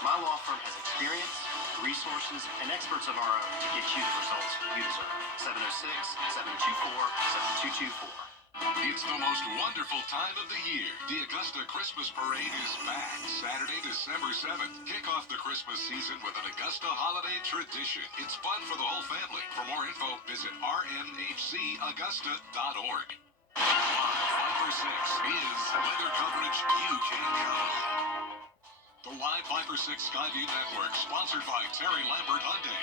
My law firm has experience, resources, and experts of our own to get you the results you deserve. 706-724-7224. It's the most wonderful time of the year. The Augusta Christmas Parade is back Saturday, December 7th. Kick off the Christmas season with an Augusta holiday tradition. It's fun for the whole family. For more info, visit rmhcaugusta.org. Live 5 for 6 is weather coverage you can count on. The Live 5 for 6 Skyview Network, sponsored by Terry Lambert Hyundai.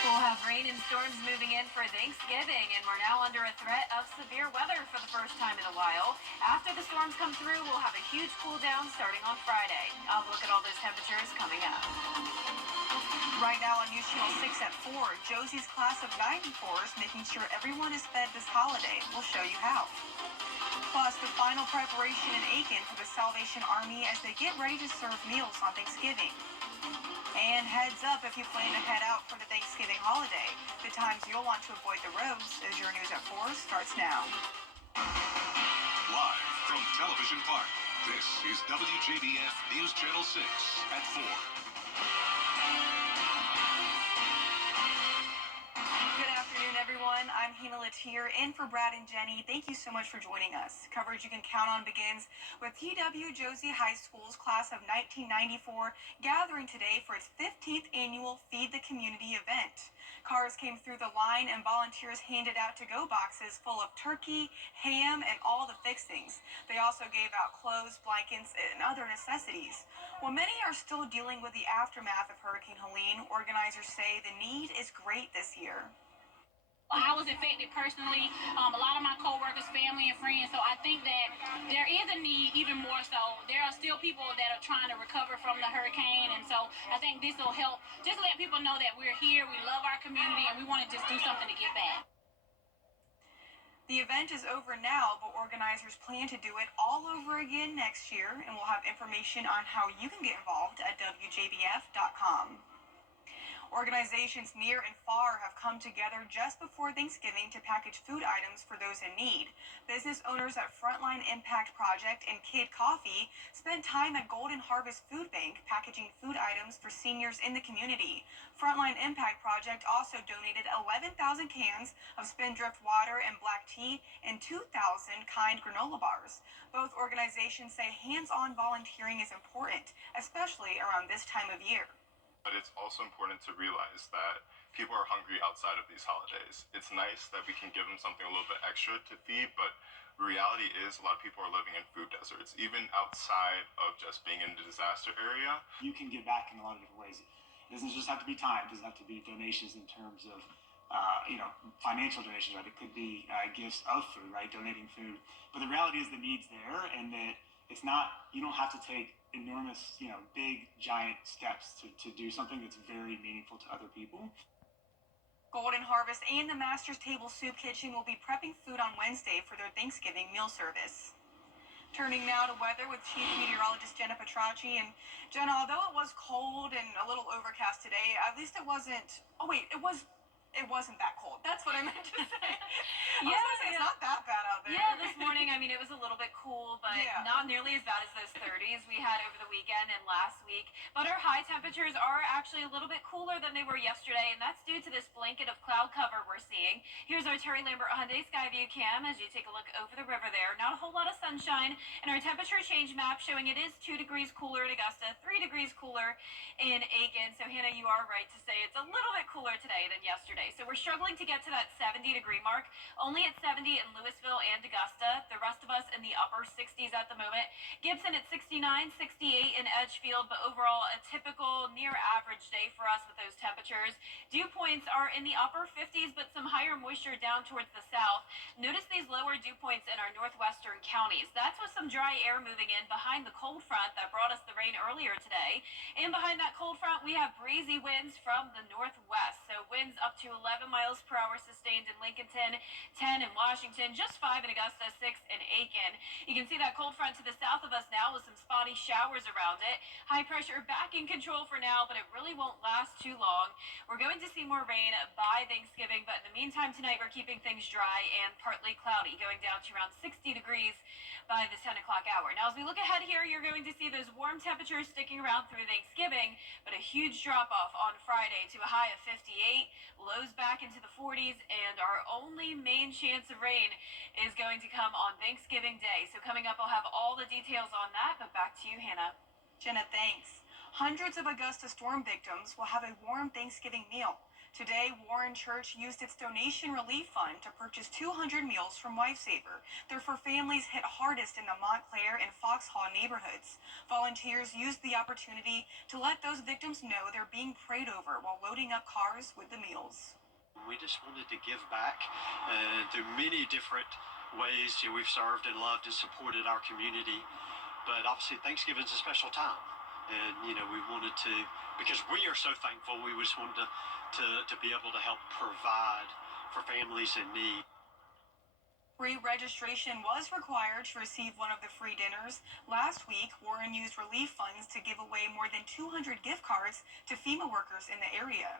We'll have rain and storms moving in for Thanksgiving, and we're now under a threat of severe weather for the first time in a while. After the storms come through, we'll have a huge cool down starting on Friday. I'll look at all those temperatures coming up. Right now on News Channel 6 at 4, Josie's class of '94s making sure everyone is fed this holiday. We'll show you how. Plus, the final preparation in Aiken for the Salvation Army as they get ready to serve meals on Thanksgiving. And heads up if you plan to head out for the Thanksgiving holiday. The times you'll want to avoid the roads as your News at 4 starts now. Live from Television Park, this is WJBF News Channel 6 at 4. Good afternoon, everyone. I'm Hina Latier in for Brad and Jenny. Thank you so much for joining us. Coverage you can count on begins with TW Josie High School's class of 1994 gathering today for its 15th annual Feed the Community event. Cars came through the line and volunteers handed out to-go boxes full of turkey, ham, and all the fixings. They also gave out clothes, blankets, and other necessities. While many are still dealing with the aftermath of Hurricane Helene, organizers say the need is great this year. I was affected personally, a lot of my co-workers, family, and friends, so I think that there is a need even more so. There are still people that are trying to recover from the hurricane, and so I think this will help just let people know that we're here, we love our community, and we want to just do something to give back. The event is over now, but organizers plan to do it all over again next year, and we'll have information on how you can get involved at WJBF.com. Organizations near and far have come together just before Thanksgiving to package food items for those in need. Business owners at Frontline Impact Project and Kid Coffee spent time at Golden Harvest Food Bank packaging food items for seniors in the community. Frontline Impact Project also donated 11,000 cans of Spindrift water and black tea and 2,000 Kind granola bars. Both organizations say hands-on volunteering is important, especially around this time of year. But it's also important to realize that people are hungry outside of these holidays. It's nice that we can give them something a little bit extra to feed, but reality is a lot of people are living in food deserts, even outside of just being in the disaster area. You can give back in a lot of different ways. It doesn't just have to be time. It doesn't have to be donations in terms of, financial donations, right? It could be gifts of food, right? Donating food. But the reality is the need's there, and that it's not, you don't have to take enormous, big, giant steps to do something that's very meaningful to other people. Golden Harvest and the Master's Table Soup Kitchen will be prepping food on Wednesday for their Thanksgiving meal service. Turning now to weather with Chief Meteorologist Jenna Petracci. And Jenna, although it was cold and a little overcast today, at least it wasn't, it wasn't that cold. That's what I meant to say. Yeah, it's not that bad out there. Yeah, this morning, it was a little bit cool, but not nearly as bad as those 30s we had over the weekend and last week. But our high temperatures are actually a little bit cooler than they were yesterday, and that's due to this blanket of cloud cover we're seeing. Here's our Terry Lambert Hyundai Skyview cam as you take a look over the river there. Not a whole lot of sunshine, and our temperature change map showing it is 2 degrees cooler in Augusta, 3 degrees cooler in Aiken. So, Hannah, you are right to say it's a little bit cooler today than yesterday. So we're struggling to get to that 70-degree mark, only at 70 in Louisville and Augusta. The rest of us in the upper 60s at the moment. Gibson at 69, 68 in Edgefield, but overall a typical near average day for us with those temperatures. Dew points are in the upper 50s, but some higher moisture down towards the south. Notice these lower dew points in our northwestern counties. That's with some dry air moving in behind the cold front that brought us the rain earlier today. And behind that cold front, we have breezy winds from the northwest. So winds up to 11 miles per hour sustained in Lincolnton, 10 in Washington, just 5 in Augusta, 6 in Aiken. You can see that cold front to the south of us now with some spotty showers around it. High pressure back in control for now, but it really won't last too long. We're going to see more rain by Thanksgiving, but in the meantime tonight we're keeping things dry and partly cloudy, going down to around 60 degrees by the 10 o'clock hour. Now, as we look ahead here, you're going to see those warm temperatures sticking around through Thanksgiving, but a huge drop-off on Friday to a high of 58, lows back into the 40s, and our only main chance of rain is going to come on Thanksgiving Day. So coming up, I'll have all the details on that, but back to you, Hannah. Jenna, thanks. Hundreds of Augusta storm victims will have a warm Thanksgiving meal. Today, Warren Church used its donation relief fund to purchase 200 meals from Lifesaver. They're for families hit hardest in the Montclair and Foxhaw neighborhoods. Volunteers used the opportunity to let those victims know they're being prayed over while loading up cars with the meals. We just wanted to give back through many different ways. We've served and loved and supported our community, but obviously Thanksgiving's a special time. And, we wanted to, because we are so thankful, we just wanted to be able to help provide for families in need. Pre-registration was required to receive one of the free dinners. Last week, Warren used relief funds to give away more than 200 gift cards to FEMA workers in the area.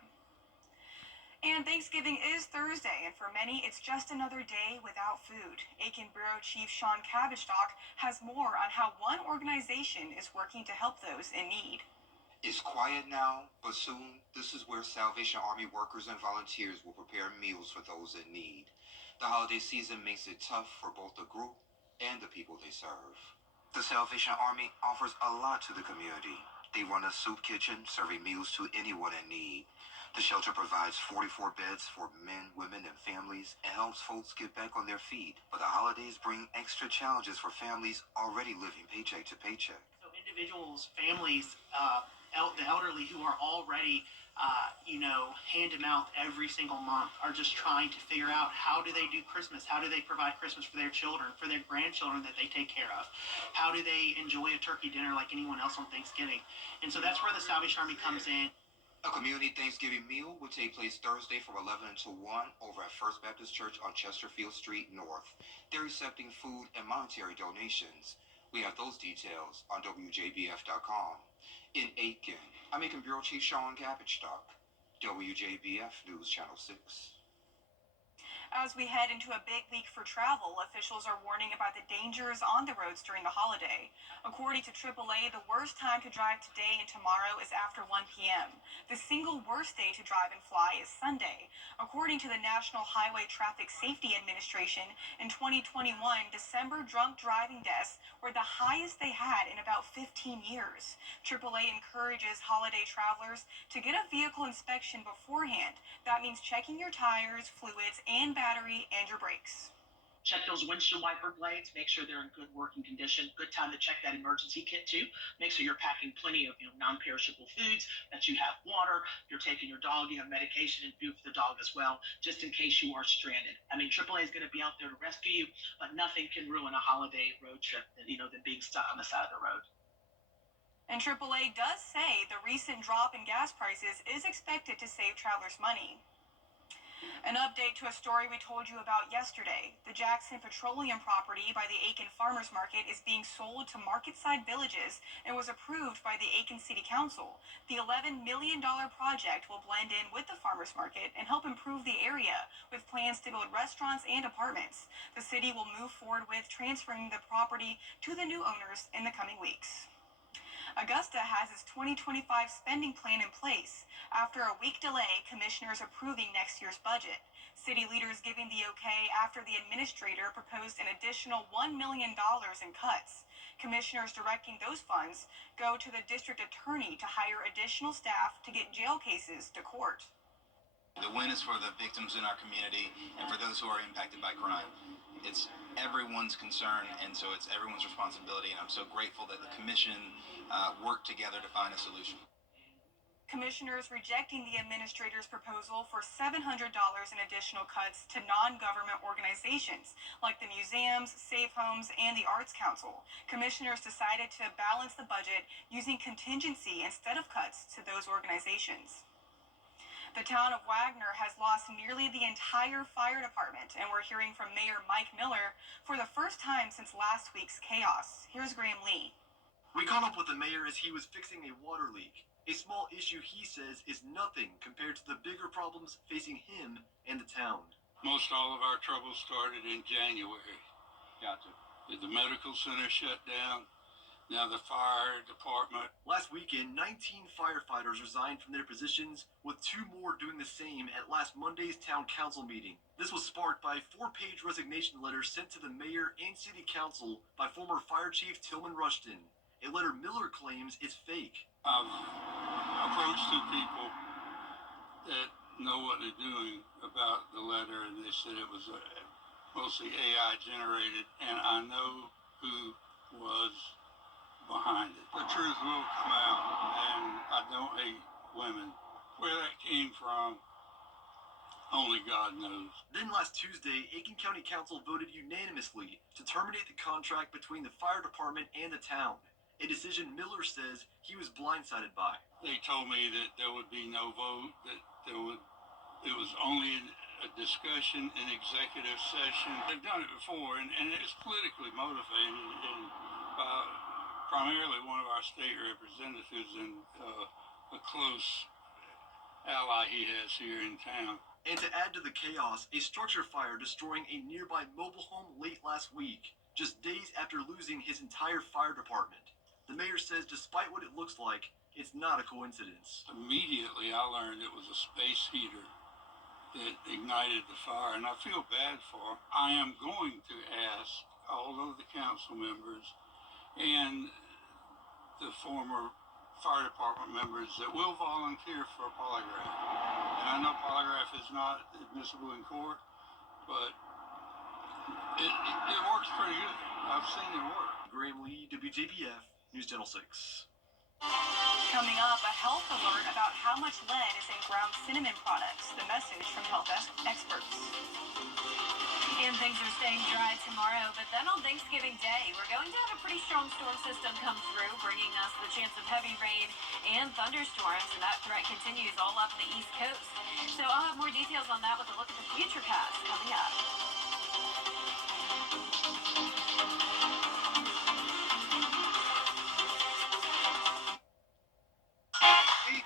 And Thanksgiving is Thursday, and for many, it's just another day without food. Aiken Bureau Chief Sean Cabbage-Stock has more on how one organization is working to help those in need. It's quiet now, but soon this is where Salvation Army workers and volunteers will prepare meals for those in need. The holiday season makes it tough for both the group and the people they serve. The Salvation Army offers a lot to the community. They run a soup kitchen serving meals to anyone in need. The shelter provides 44 beds for men, women, and families and helps folks get back on their feet. But the holidays bring extra challenges for families already living paycheck to paycheck. So individuals, families, the elderly who are already, hand to mouth every single month are just trying to figure out how do they do Christmas? How do they provide Christmas for their children, for their grandchildren that they take care of? How do they enjoy a turkey dinner like anyone else on Thanksgiving? And so that's where the Salvation Army comes in. A community Thanksgiving meal will take place Thursday from 11 until 1 over at First Baptist Church on Chesterfield Street North. They're accepting food and monetary donations. We have those details on WJBF.com. In Aiken, I'm Aiken Bureau Chief Sean Cabbage-Stock, WJBF News Channel 6. As we head into a big week for travel, officials are warning about the dangers on the roads during the holiday. According to AAA, the worst time to drive today and tomorrow is after 1 p.m. The single worst day to drive and fly is Sunday. According to the National Highway Traffic Safety Administration, in 2021, December drunk driving deaths were the highest they had in about 15 years. AAA encourages holiday travelers to get a vehicle inspection beforehand. That means checking your tires, fluids, and battery and your brakes. Check those windshield wiper blades, make sure they're in good working condition. Good time to check that emergency kit too. Make sure you're packing plenty of non-perishable foods, that you have water, you're taking your dog, you have medication and food for the dog as well, just in case you are stranded. I mean, AAA is going to be out there to rescue you, but nothing can ruin a holiday road trip than being stuck on the side of the road. And AAA does say the recent drop in gas prices is expected to save travelers money. An update to a story we told you about yesterday. The Jackson Petroleum property by the Aiken Farmers Market is being sold to Marketside Villages and was approved by the Aiken City Council. The $11 million project will blend in with the farmers market and help improve the area with plans to build restaurants and apartments. The city will move forward with transferring the property to the new owners in the coming weeks. Augusta has its 2025 spending plan in place. After a week delay, commissioners approving next year's budget. City leaders giving the okay after the administrator proposed an additional $1 million in cuts. Commissioners directing those funds go to the district attorney to hire additional staff to get jail cases to court. The win is for the victims in our community and for those who are impacted by crime. It's everyone's concern, and so it's everyone's responsibility, and I'm so grateful that the commission worked together to find a solution. Commissioners rejecting the administrator's proposal for $700 in additional cuts to non-government organizations like the museums, safe homes, and the Arts Council. Commissioners decided to balance the budget using contingency instead of cuts to those organizations. The town of Wagner has lost nearly the entire fire department, and we're hearing from Mayor Mike Miller for the first time since last week's chaos. Here's Graham Lee. We caught up with the mayor as he was fixing a water leak. A small issue, he says, is nothing compared to the bigger problems facing him and the town. Most all of our trouble started in January. Gotcha. The medical center shut down. Now the fire department. Last weekend, 19 firefighters resigned from their positions, with 2 more doing the same at last Monday's town council meeting. This was sparked by a 4-page resignation letter sent to the mayor and city council by former fire chief Tillman Rushton. A letter Miller claims is fake. I've approached 2 people that know what they're doing about the letter, and they said it was mostly AI generated, and I know who was behind it. The truth will come out, and I don't hate women. Where that came from, only God knows. Then last Tuesday, Aiken County Council voted unanimously to terminate the contract between the fire department and the town, a decision Miller says he was blindsided by. They told me that there would be no vote, that it was only a discussion in executive session. They've done it before, and it's politically motivated, and primarily one of our state representatives and a close ally he has here in town. And to add to the chaos, a structure fire destroying a nearby mobile home late last week, just days after losing his entire fire department. The mayor says despite what it looks like, it's not a coincidence. Immediately I learned it was a space heater that ignited the fire, and I feel bad for him. I am going to ask all of the council members and the former fire department members that will volunteer for a polygraph. And I know polygraph is not admissible in court, but it works pretty good. I've seen it work. Graham Lee, WJBF, News Channel 6. Coming up, a health alert about how much lead is in ground cinnamon products. The message from health experts. And things are staying dry tomorrow, but then on Thanksgiving Day, we're going to have a pretty strong storm system come through, bringing us the chance of heavy rain and thunderstorms, and that threat continues all up the East Coast. So I'll have more details on that with a look at the futurecast coming up.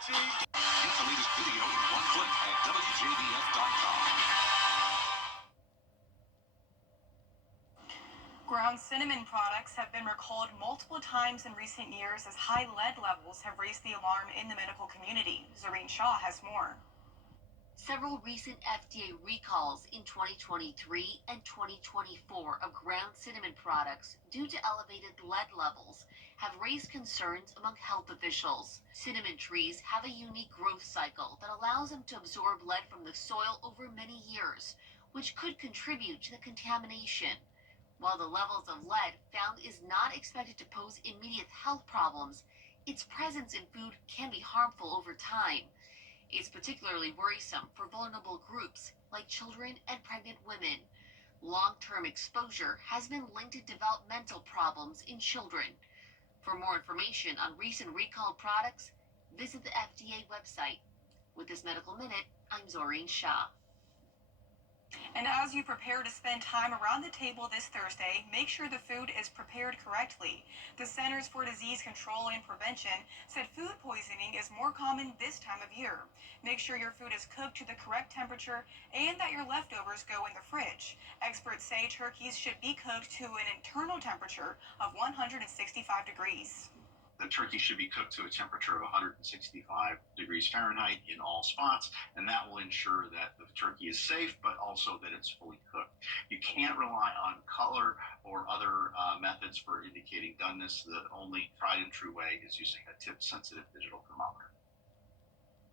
Get the latest video in one click at WJBF.com. Ground cinnamon products have been recalled multiple times in recent years as high lead levels have raised the alarm in the medical community. Zoreen Shaw has more. Several recent FDA recalls in 2023 and 2024 of ground cinnamon products due to elevated lead levels have raised concerns among health officials. Cinnamon trees have a unique growth cycle that allows them to absorb lead from the soil over many years, which could contribute to the contamination. While the levels of lead found is not expected to pose immediate health problems, its presence in food can be harmful over time. It's particularly worrisome for vulnerable groups like children and pregnant women. Long-term exposure has been linked to developmental problems in children. For more information on recent recalled products, visit the FDA website. With this Medical Minute, I'm Zoreen Shah. And as you prepare to spend time around the table this Thursday, make sure the food is prepared correctly. The Centers for Disease Control and Prevention said food poisoning is more common this time of year. Make sure your food is cooked to the correct temperature and that your leftovers go in the fridge. Experts say turkeys should be cooked to an internal temperature of 165 degrees. The turkey should be cooked to a temperature of 165 degrees Fahrenheit in all spots, and that will ensure that the turkey is safe, but also that it's fully cooked. You can't rely on color or other methods for indicating doneness. The only tried and true way is using a tip-sensitive digital thermometer.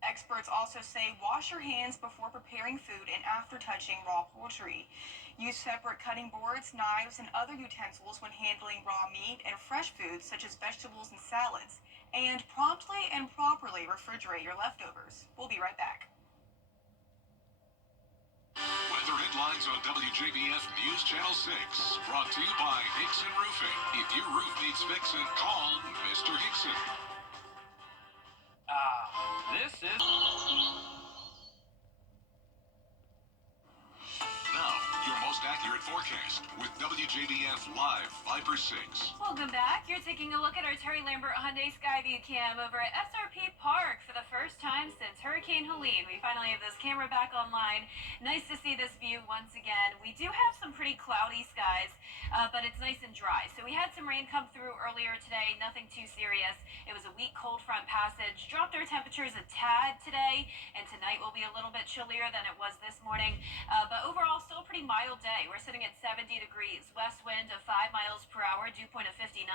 Experts also say wash your hands before preparing food and after touching raw poultry. Use separate cutting boards, knives, and other utensils when handling raw meat and fresh foods such as vegetables and salads. And promptly and properly refrigerate your leftovers. We'll be right back. Weather headlines on WJBF News Channel 6. Brought to you by Hickson Roofing. If your roof needs fixing, call Mr. Hickson. This is traffic forecast with WJBF Live Viper 6. Welcome back. You're taking a look at our Terry Lambert Hyundai Skyview cam over at SRP Park for the first time since Hurricane Helene. We finally have this camera back online. Nice to see this view once again. We do have some pretty cloudy skies, but it's nice and dry. So we had some rain come through earlier today, nothing too serious. It was a weak cold front passage, dropped our temperatures a tad today, and tonight will be a little bit chillier than it was this morning. But overall, still a pretty mild day. We're sitting at 70 degrees, west wind of 5 miles per hour, dew point of 59.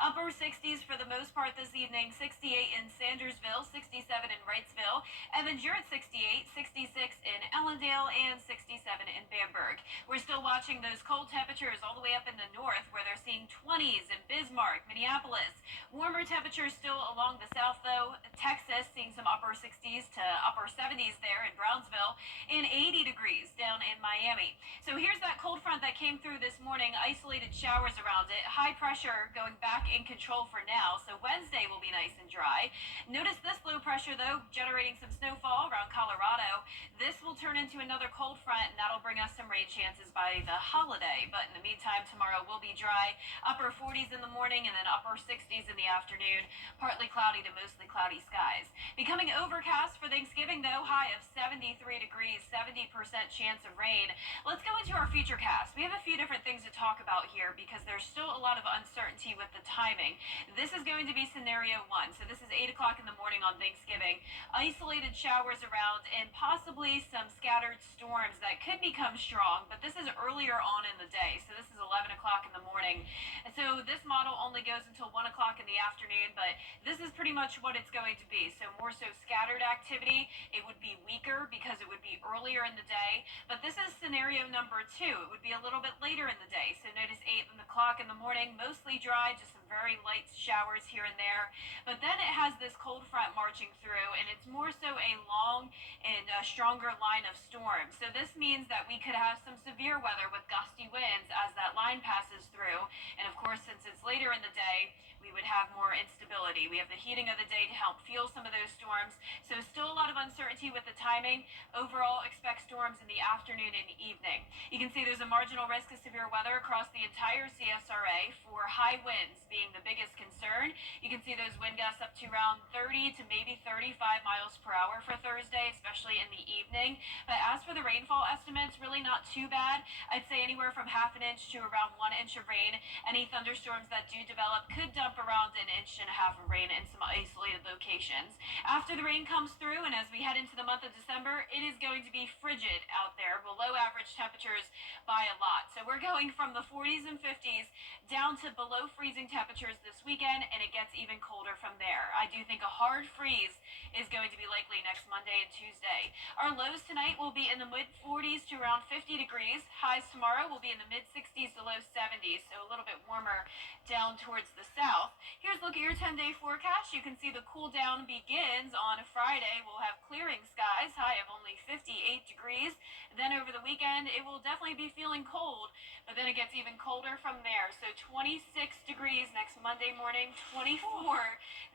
Upper 60s for the most part this evening, 68 in Sandersville, 67 in Wrightsville. Evans, you're at 68, 66 in Ellendale, and 67 in Bamberg. We're still watching those cold temperatures all the way up in the north, where they're seeing 20s in Bismarck, Minneapolis. Warmer temperatures still along the south, though. Texas seeing some upper 60s to upper 70s there in Brownsville, and 80 degrees down in Miami. So here's that cold front that came through this morning, isolated showers around it, high pressure going back in control for now, so Wednesday will be nice and dry. Notice this low pressure, though, generating some snowfall around Colorado. This will turn into another cold front, and that'll bring us some rain chances by the holiday. But in the meantime, tomorrow will be dry, upper 40s in the morning and then upper 60s in the afternoon. Partly cloudy to mostly cloudy skies. Becoming overcast for Thanksgiving, though, high of 73 degrees, 70% chance of rain. Let's go into our futurecast. We have a few different things to talk about here because there's still a lot of uncertainty with the timing. This is going to be scenario 1. So this is 8 o'clock in the morning on Thanksgiving. Isolated showers around and possibly some scattered storms that could become strong, but this is earlier on in the day. So this is 11 o'clock in the morning. And so this model only goes until 1 o'clock in the afternoon, but this is pretty much what it's going to be. So more so scattered activity. It would be weaker because it would be earlier in the day, but this is scenario number 2. It would be a little bit later in the day. So notice 8 o'clock in the morning, mostly dry, just some very light showers here and there. But then it has this cold front marching through, and it's more so a long and stronger line of storms. So this means that we could have some severe weather with gusty winds as that line passes through. And of course, since it's later in the day, we would have more instability. We have the heating of the day to help fuel some of those storms. So still a lot of uncertainty with the timing. Overall, expect storms in the afternoon and evening. You can see there's a marginal risk of severe weather across the entire CSRA, for high winds being the biggest concern. You can see those wind gusts up to around 30 to maybe 35 miles per hour for Thursday, especially in the evening. But as for the rainfall estimates, really not too bad. I'd say anywhere from half an inch to around 1 inch of rain. Any thunderstorms that do develop could dump around 1.5 inches of rain in some isolated locations. After the rain comes through and as we head into the month of December, it is going to be frigid out there, below average temperatures by a lot. So we're going from the 40s and 50s down to below freezing temperatures this weekend, and it gets even colder from there. I do think a hard freeze is going to be likely next Monday and Tuesday. Our lows tonight will be in the mid 40s to around 50 degrees. Highs tomorrow will be in the mid 60s to low 70s, so a little bit warmer down towards the south. Here's a look at your 10-day forecast. You can see the cool down begins on Friday. We'll have clearing skies, high of only 58 degrees. Then over the weekend, it will definitely be feeling cold, but then it gets even colder from there. So 26 degrees next Monday morning, 24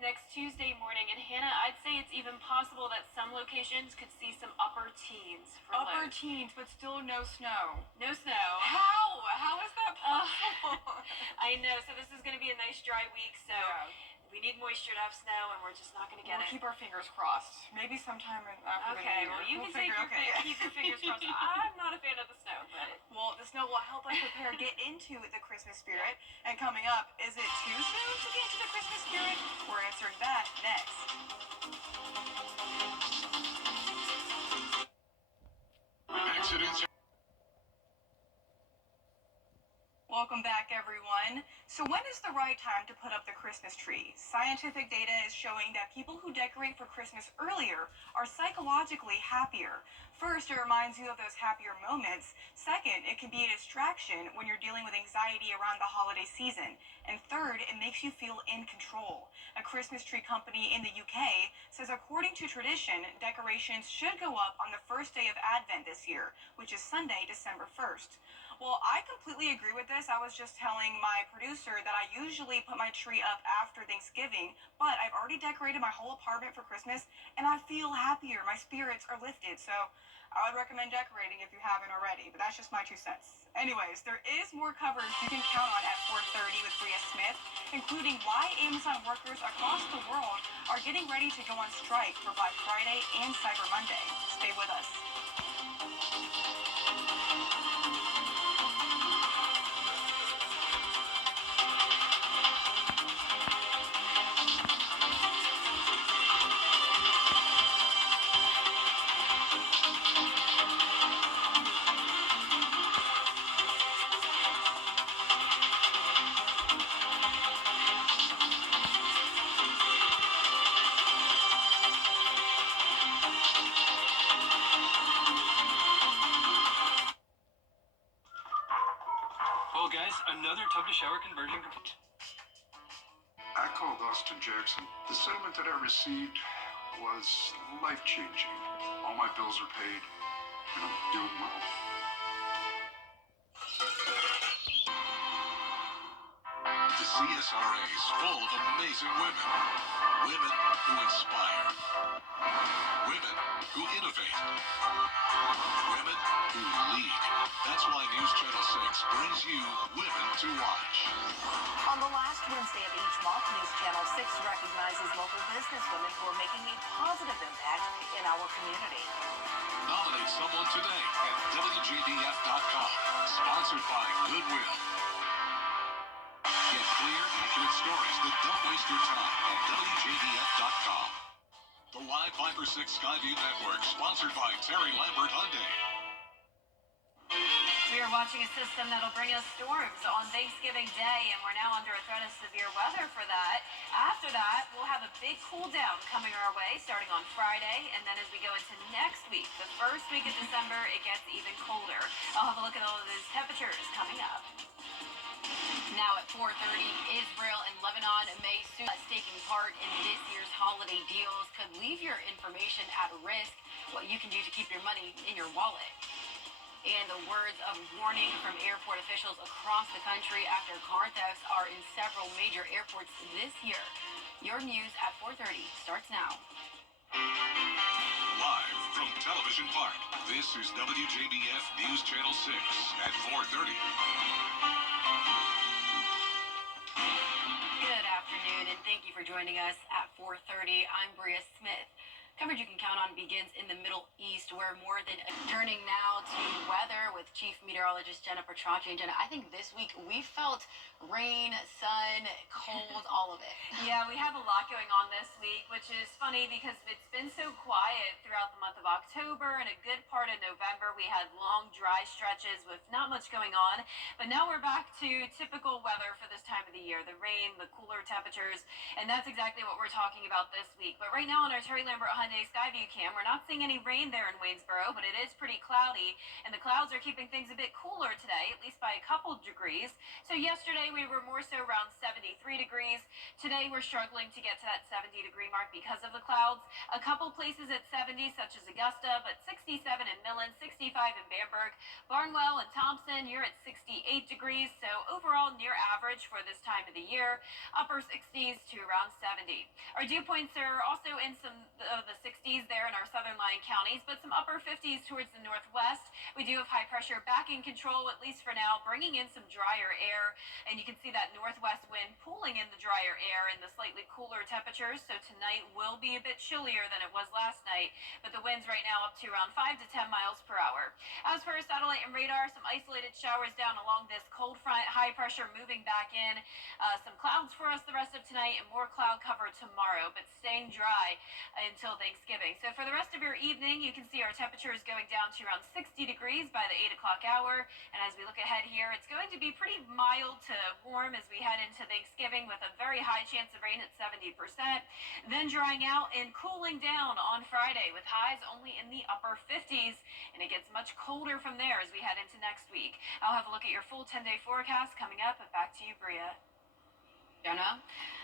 next Tuesday morning. And Hannah, I'd say it's even possible that some locations could see some upper teens for Upper lows. teens, but still no snow. No snow. How? How is that possible? I know. So this is going to be a nice dry week. So we need moisture to have snow, and we're just not going to get We'll it. keep our fingers crossed. Maybe sometime after the Okay, new year. well, you We'll can keep your fingers crossed. I'm not a fan of the snow, but Well, the snow will help us prepare, get into the Christmas spirit. And coming up, is it too soon to get into the Christmas spirit? We're answering that next. Accidents. Welcome back, everyone. So when is the right time to put up the Christmas tree? Scientific data is showing that people who decorate for Christmas earlier are psychologically happier. First, it reminds you of those happier moments. Second, it can be a distraction when you're dealing with anxiety around the holiday season. And third, it makes you feel in control. A Christmas tree company in the UK says according to tradition, decorations should go up on the first day of Advent this year, which is Sunday, December 1st. Well, I completely agree with this. I was just telling my producer that I usually put my tree up after Thanksgiving, but I've already decorated my whole apartment for Christmas and I feel happier. My spirits are lifted. So I would recommend decorating if you haven't already, but that's just my 2 cents. Anyways, there is more coverage you can count on at 4:30 with Bria Smith, including why Amazon workers across the world are getting ready to go on strike for Black Friday and Cyber Monday. Stay with us. Well, guys, another tub to shower conversion complete. I called Austin Jackson. The settlement that I received was life-changing. All my bills are paid, and I'm doing well. The CSRA is full of amazing women. Women who inspire. Women who innovate. Women who lead. That's why News Channel 6 brings you Women to Watch. On the last Wednesday of each month, News Channel 6 recognizes local businesswomen who are making a positive impact in our community. Nominate someone today at WJBF.com. Sponsored by Goodwill. Get clear, accurate stories that don't waste your time at WJBF.com. The Live 5 for 6 Skyview Network, sponsored by Terry Lambert Hyundai. We are watching a system that'll bring us storms on Thanksgiving Day, and we're now under a threat of severe weather for that. After that, we'll have a big cool down coming our way starting on Friday, and then as we go into next week, the first week of December, it gets even colder. I'll have a look at all of those temperatures coming up. Now at 4:30, Israel and Lebanon may soon taking part in this year's holiday deals could leave your information at risk. What you can do to keep your money in your wallet. And the words of warning from airport officials across the country after car thefts are in several major airports this year. Your news at 4:30 starts now. Live from Television Park, this is WJBF News Channel 6 at 4:30. Good afternoon, and thank you for joining us at 4:30. I'm Bria Smith. Coverage you can count on begins in the Middle East, where more than turning now to weather with Chief Meteorologist Jennifer Trotch. And Jenna, I think this week we felt rain, sun, cold, all of it. Yeah, we have a lot going on this week, which is funny because it's been so quiet throughout the month of October and a good part of November. We had long, dry stretches with not much going on, but now we're back to typical weather for this time of the year, the rain, the cooler temperatures, and that's exactly what we're talking about this week. But right now on our Terry Lambert Hyundai Skyview cam, we're not seeing any rain there in Waynesboro, but it is pretty cloudy, and the clouds are keeping things a bit cooler today, at least by a couple degrees. So yesterday we were more so around 73 degrees. Today we're struggling to get to that 70-degree mark because of the clouds. A couple places at 70, such as Augusta, but 67 in Millen, 65 in Bamberg. Barnwell and Thompson, you're at 68 degrees, so overall near average for this time of the year. Upper 60s to around 70. Our dew points are also in some of the 60s there in our southern lying counties, but some upper 50s towards the northwest. We do have high pressure back in control, at least for now, bringing in some drier air, and you can see that northwest wind pulling in the drier air and the slightly cooler temperatures, so tonight will be a bit chillier than it was last night, but the winds right now up to around 5 to 10 miles per hour. As for our satellite and radar, some isolated showers down along this cold front, high pressure moving back in, some clouds for us the rest of tonight and more cloud cover tomorrow, but staying dry until Thanksgiving. So for the rest of your evening, you can see our temperatures going down to around 60 degrees by the 8 o'clock hour. And as we look ahead here, it's going to be pretty mild to warm as we head into Thanksgiving with a very high chance of rain at 70%. Then drying out and cooling down on Friday with highs only in the upper 50s. And it gets much colder from there as we head into next week. I'll have a look at your full 10-day forecast coming up. But back to you, Bria. Jenna?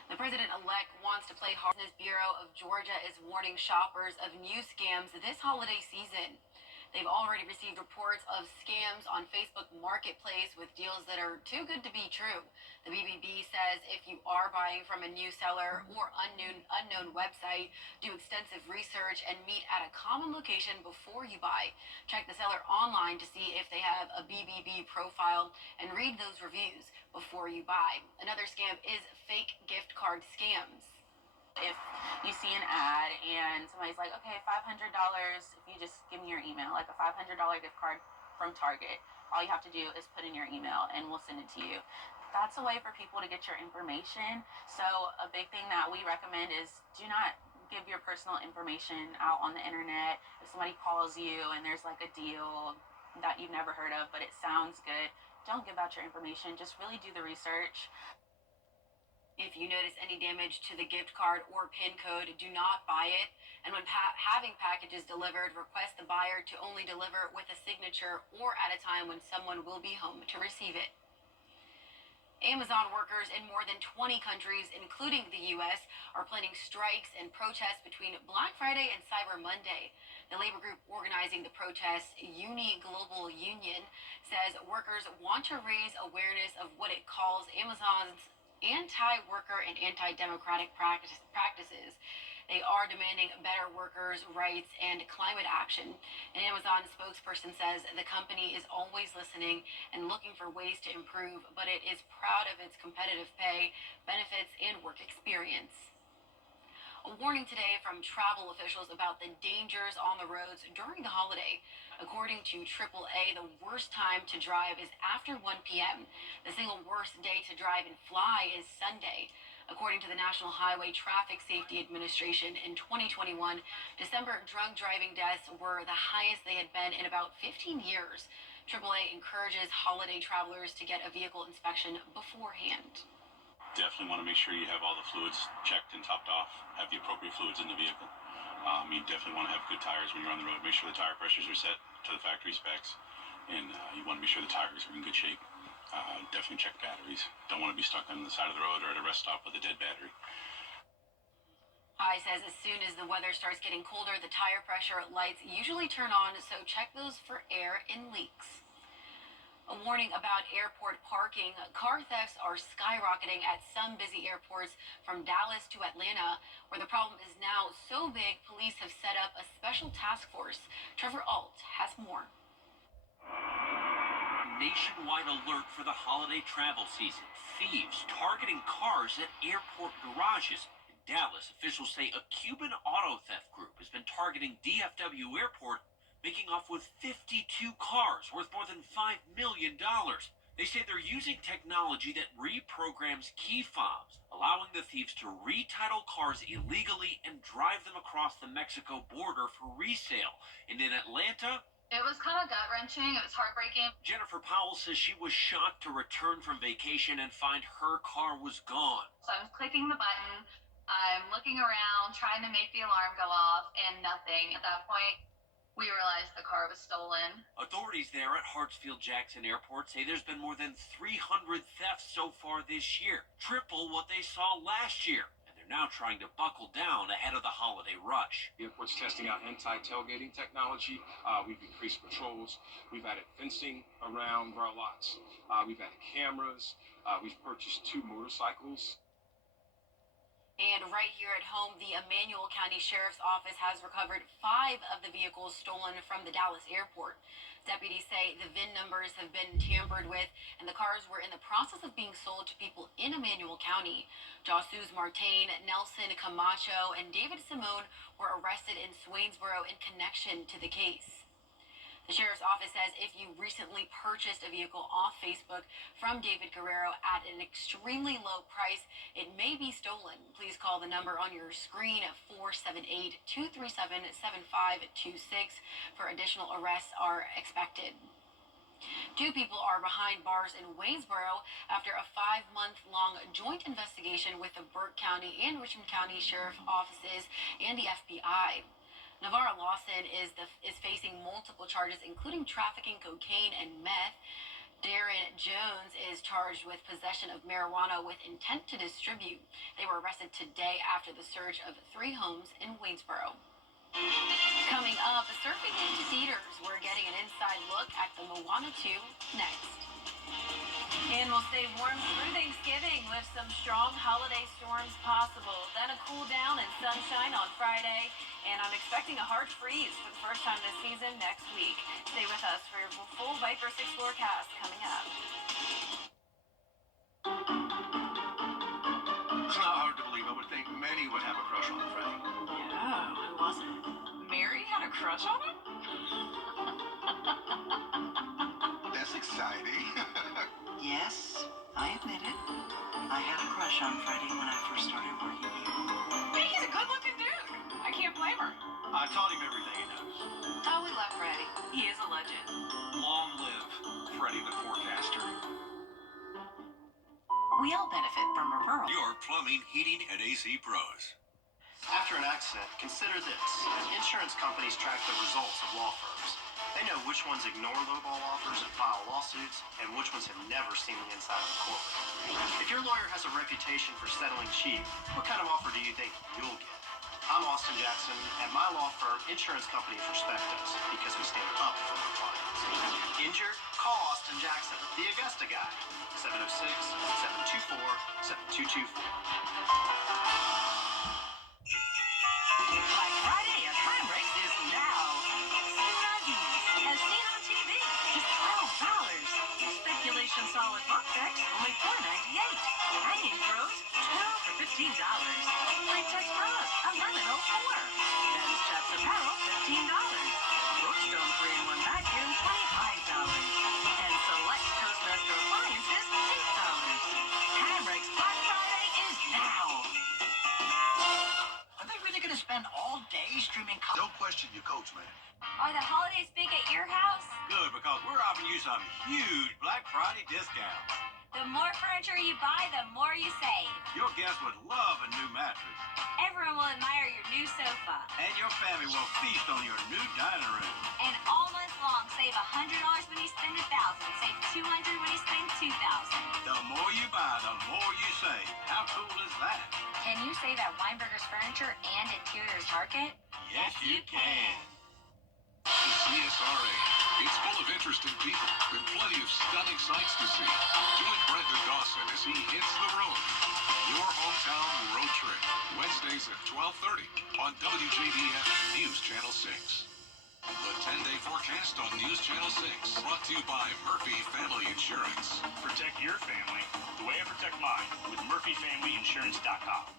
The president-elect wants to play hard. The Bureau of Georgia is warning shoppers of new scams this holiday season. They've already received reports of scams on Facebook Marketplace with deals that are too good to be true. The BBB says if you are buying from a new seller or unknown website, do extensive research and meet at a common location before you buy. Check the seller online to see if they have a BBB profile and read those reviews before you buy. Another scam is fake gift card scams. If you see an ad and somebody's like, okay, $500 if you just give me your email, like a $500 gift card from Target, all you have to do is put in your email and we'll send it to you. That's a way for people to get your information. So a big thing that we recommend is do not give your personal information out on the internet. If somebody calls you and there's like a deal that you've never heard of but it sounds good, don't give out your information. Just really do the research. If you notice any damage to the gift card or PIN code, do not buy it. And when having packages delivered, request the buyer to only deliver with a signature or at a time when someone will be home to receive it. Amazon workers in more than 20 countries, including the U.S., are planning strikes and protests between Black Friday and Cyber Monday. The labor group organizing the protests, Uni Global Union, says workers want to raise awareness of what it calls Amazon's anti-worker and anti-democratic practices. They are demanding better workers' rights and climate action. An Amazon spokesperson says the company is always listening and looking for ways to improve, but it is proud of its competitive pay, benefits, and work experience. A warning today from travel officials about the dangers on the roads during the holiday. According to AAA, the worst time to drive is after 1 p.m. The single worst day to drive and fly is Sunday. According to the National Highway Traffic Safety Administration, in 2021, December drunk driving deaths were the highest they had been in about 15 years. AAA encourages holiday travelers to get a vehicle inspection beforehand. Definitely want to make sure you have all the fluids checked and topped off, have the appropriate fluids in the vehicle. You definitely want to have good tires when you're on the road. Make sure the tire pressures are set to the factory specs, and you want to be sure the tires are in good shape. Definitely check batteries. Don't want to be stuck on the side of the road or at a rest stop with a dead battery. High says as soon as the weather starts getting colder, the tire pressure lights usually turn on, so check those for air and leaks. A warning about airport parking. Car thefts are skyrocketing at some busy airports from Dallas to Atlanta, where the problem is now so big, police have set up a special task force. Trevor Alt has more. Nationwide alert for the holiday travel season. Thieves targeting cars at airport garages. In Dallas, officials say a Cuban auto theft group has been targeting DFW Airport, making off with 52 cars worth more than $5 million. They say they're using technology that reprograms key fobs, allowing the thieves to retitle cars illegally and drive them across the Mexico border for resale. And in Atlanta, It was kind of gut-wrenching. It was heartbreaking. Jennifer Powell says she was shocked to return from vacation and find her car was gone. So I'm clicking the button. I'm looking around, trying to make the alarm go off, and nothing. At that point, we realized the car was stolen. Authorities there at Hartsfield-Jackson Airport say there's been more than 300 thefts so far this year, triple what they saw last year. And they're now trying to buckle down ahead of the holiday rush. The airport's testing out anti-tailgating technology. We've increased patrols. We've added fencing around our lots. We've added cameras. We've purchased 2 motorcycles. And right here at home, the Emmanuel County Sheriff's Office has recovered 5 of the vehicles stolen from the Dallas airport. Deputies say the VIN numbers have been tampered with, and the cars were in the process of being sold to people in Emmanuel County. Jesus Martin, Nelson Camacho, and David Simone were arrested in Swainsboro in connection to the case. The Sheriff's Office says if you recently purchased a vehicle off Facebook from David Guerrero at an extremely low price, it may be stolen. Please call the number on your screen at 478-237-7526 for additional arrests are expected. 2 people are behind bars in Waynesboro after a 5-month-long joint investigation with the Burke County and Richmond County Sheriff's Offices and the FBI. Navarra Lawson is facing multiple charges, including trafficking cocaine and meth. Darren Jones is charged with possession of marijuana with intent to distribute. They were arrested today after the search of 3 homes in Waynesboro. Coming up, the surfing in Cedars. We're getting an inside look at the Moana 2 next. And we'll stay warm through Thanksgiving with some strong holiday storms possible. Then a cool down and sunshine on Friday. And I'm expecting a hard freeze for the first time this season next week. Stay with us for your full Viper 6 forecast coming up. It's not hard to believe. I would think many would have a crush on Freddie. Yeah, who was it? Mary had a crush on him? That's exciting. Yes, I admit it. I had a crush on Freddie when I first started working here. Hey, he's a good-looking dude. I can't blame her. I taught him everything he knows. Oh, we love Freddie. He is a legend. Long live Freddie the Forecaster. We all benefit from referrals. Your plumbing, heating, and AC pros. After an accident, consider this. Insurance companies track the results of law firms. They know which ones ignore lowball offers and file lawsuits, and which ones have never seen the inside of a courtroom. If your lawyer has a reputation for settling cheap, what kind of offer do you think you'll get? I'm Austin Jackson. At my law firm, insurance companies respect us because we stand up for our clients. Injured? Call Austin Jackson, the Augusta guy. 706-724-7224. Black Friday at Prime Race is now. Snuggies, as seen on TV, just $12. Speculation solid book decks, only $4.98. Hanging throws, $12 for $15. Latex bras, $11.04. Men's chaps apparel, $15. Roadstone 3-in-1 vacuum, $25. And select Toastmaster appliances, $8. Hamrick's Black Friday is now. Are they really going to spend all day streaming? Don't question your coach, man. Are the holidays big at your house? Good, because we're offering you some huge Black Friday discounts. The more furniture you buy, the more you save. Your guests would love a new mattress, Everyone will admire your new sofa. and your family will feast on your new dining room. And all month long, save $100 when you spend $1,000. Save $200 when you spend $2,000. The more you buy, the more you save. How cool is that? Can you say that Weinberger's Furniture and Interiors Market? Yes, you can. The CSRA. It's full of interesting people and plenty of stunning sights to see. Join Brendan Dawson as he hits the road. Your hometown road trip. Wednesdays at 12:30 on WJBF News Channel 6. The 10-day forecast on News Channel 6. Brought to you by Murphy Family Insurance. Protect your family the way I protect mine with MurphyFamilyInsurance.com.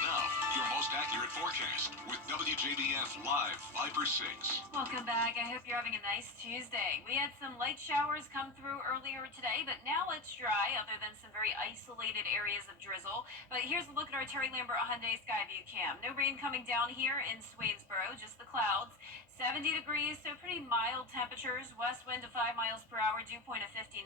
Now, your most accurate forecast with WJBF Live Viper 6. Welcome back. I hope you're having a nice Tuesday. We had some light showers come through earlier today, but now it's dry, other than some very isolated areas of drizzle. But here's a look at our Terry Lambert Hyundai Skyview cam. No rain coming down here in Swainsboro, just the clouds. 70 degrees, so pretty mild temperatures. West wind to 5 miles per hour, dew point of 59.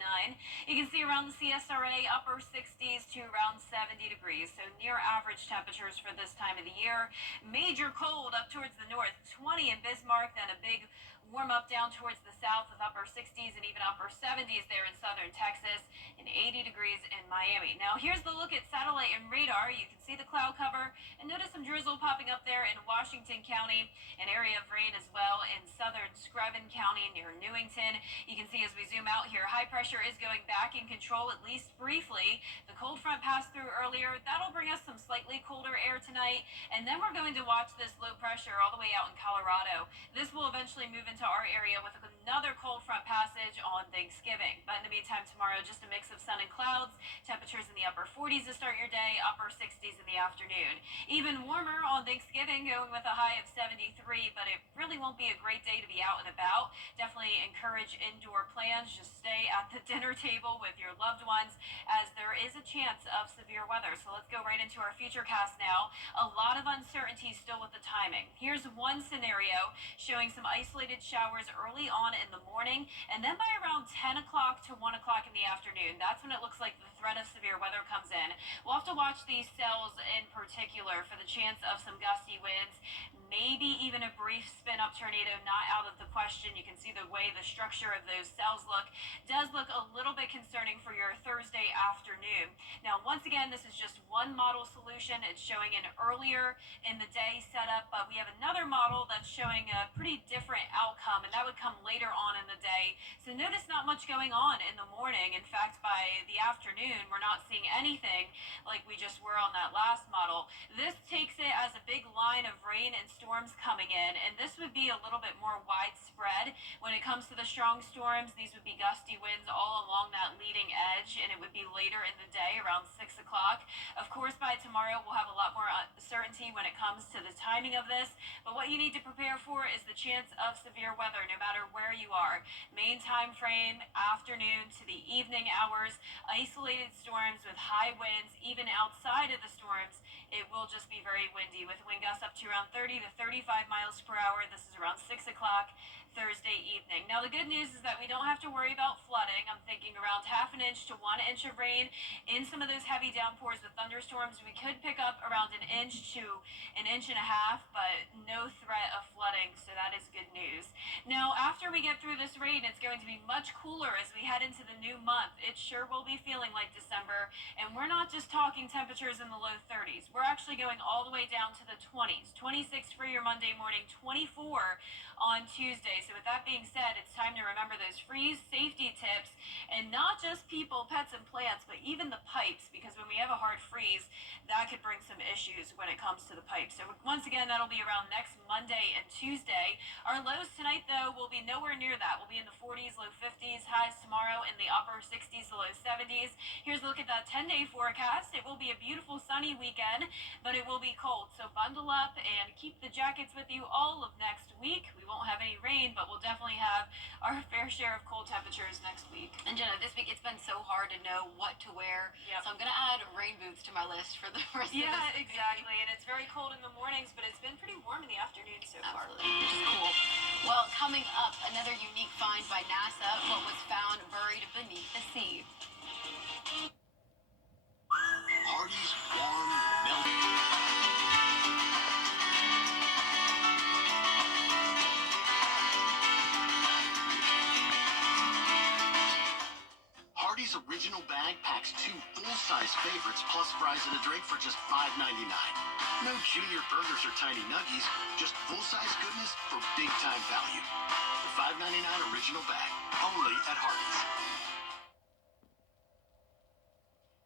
You can see around the CSRA, upper 60s to around 70 degrees, so near average temperatures for this time of the year. Major cold up towards the north, 20 in Bismarck, then a big warm up down towards the south with upper 60s and even upper 70s there in southern Texas, and 80 degrees in Miami. Now here's the look at satellite and radar. You can see the cloud cover and notice some drizzle popping up there in Washington County, an area of rain as well in southern Screven County near Newington. You can see as we zoom out here, high pressure is going back in control, at least briefly. The cold front passed through earlier. That'll bring us some slightly colder air tonight, and then we're going to watch this low pressure all the way out in Colorado. This will eventually move into our area with another cold front passage on Thanksgiving. But in the meantime, tomorrow, just a mix of sun and clouds. Temperatures in the upper 40s to start your day, upper 60s in the afternoon. Even warmer on Thanksgiving, going with a high of 73, but it really won't be a great day to be out and about. Definitely encourage indoor plans. Just stay at the dinner table with your loved ones, as there is a chance of severe weather. So let's go right into our futurecast now. A lot of uncertainty still with the timing. Here's one scenario showing some isolated showers early on in the morning, and then by around 10 o'clock to 1 o'clock in the afternoon, that's when it looks like the threat of severe weather comes in. We'll have to watch these cells in particular for the chance of some gusty winds, maybe even a brief spin-up tornado, not out of the question. You can see the way the structure of those cells does look a little bit concerning. concerning for your Thursday afternoon. Now, once again, this is just one model solution. It's showing an earlier in the day setup, but we have another model that's showing a pretty different outcome, and that would come later on in the day. So notice not much going on in the morning. In fact, by the afternoon, we're not seeing anything like we just were on that last model. This takes it as a big line of rain and storms coming in, and this would be a little bit more widespread. When it comes to the strong storms, these would be gusty winds all along that leading edge, and it would be later in the day around 6 o'clock. Of course, by tomorrow, we'll have a lot more certainty when it comes to the timing of this, but what you need to prepare for is the chance of severe weather no matter where you are. Main time frame, afternoon to the evening hours, isolated storms with high winds, even outside of the storms, it will just be very windy with wind gusts up to around 30 to 35 miles per hour. This is around 6 o'clock Thursday evening. Now, the good news is that we don't have to worry about flooding. I'm thinking around half an inch to 1 inch of rain in some of those heavy downpours with thunderstorms. We could pick up around 1 inch to 1.5 inches, but no threat of flooding, so that is good news. Now, after we get through this rain, it's going to be much cooler as we head into the new month. It sure will be feeling like December, and we're not just talking temperatures in the low 30s. We're actually going all the way down to the 20s. 26 for your Monday morning, 24 on Tuesday. So with that being said, it's time to remember those freeze safety tips, and not just people, pets, and plants, but even the pipes, because when we have a hard freeze, that could bring some issues when it comes to the pipes. So once again, that'll be around next Monday and Tuesday. Our lows tonight, though, will be nowhere near that. We'll be in the 40s, low 50s, highs tomorrow in the upper 60s to low 70s. Here's a look at that 10-day forecast. It will be a beautiful sunny weekend, but it will be cold. So bundle up and keep the jackets with you all of next week. We won't have any rain, but we'll definitely have our fair share of cold temperatures next week. And Jenna, this week it's been so hard to know what to wear. Yep. So I'm going to add rain boots to my list for the rest of this week. Exactly. And it's very cold in the mornings, but it's been pretty warm in the afternoon so far. Absolutely. Which is cool. Well, coming up, another unique find by NASA, what was found buried beneath the sea. Hardy's warm milk. Hardy's original bag packs 2 full-size favorites plus fries and a drink for just $5.99. No junior burgers or tiny nuggies, just full-size goodness for big-time value. The $5.99 original bag, only at Hardy's.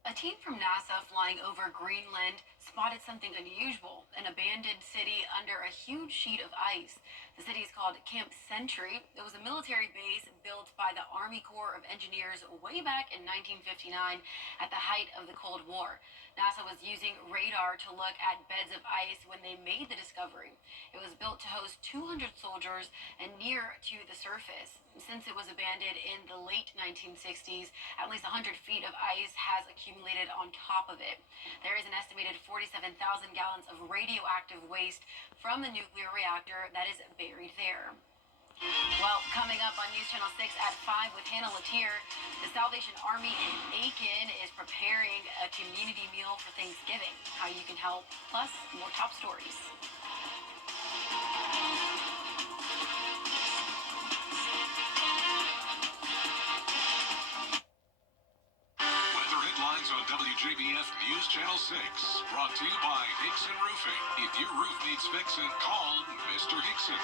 A team from NASA flying over Greenland spotted something unusual, an abandoned city under a huge sheet of ice. The city is called Camp Century. It was a military base built by the Army Corps of Engineers way back in 1959 at the height of the Cold War. NASA was using radar to look at beds of ice when they made the discovery. It was built to host 200 soldiers and near to the surface. Since it was abandoned in the late 1960s, at least 100 feet of ice has accumulated on top of it. There is an estimated 47,000 gallons of radioactive waste from the nuclear reactor that is buried there. Well, coming up on News Channel 6 at 5 with Hannah Latier, the Salvation Army in Aiken is preparing a community meal for Thanksgiving. How you can help, plus more top stories. Weather headlines on WJBF News Channel 6. Brought to you by Hickson Roofing. If your roof needs fixing, call Mr. Hickson.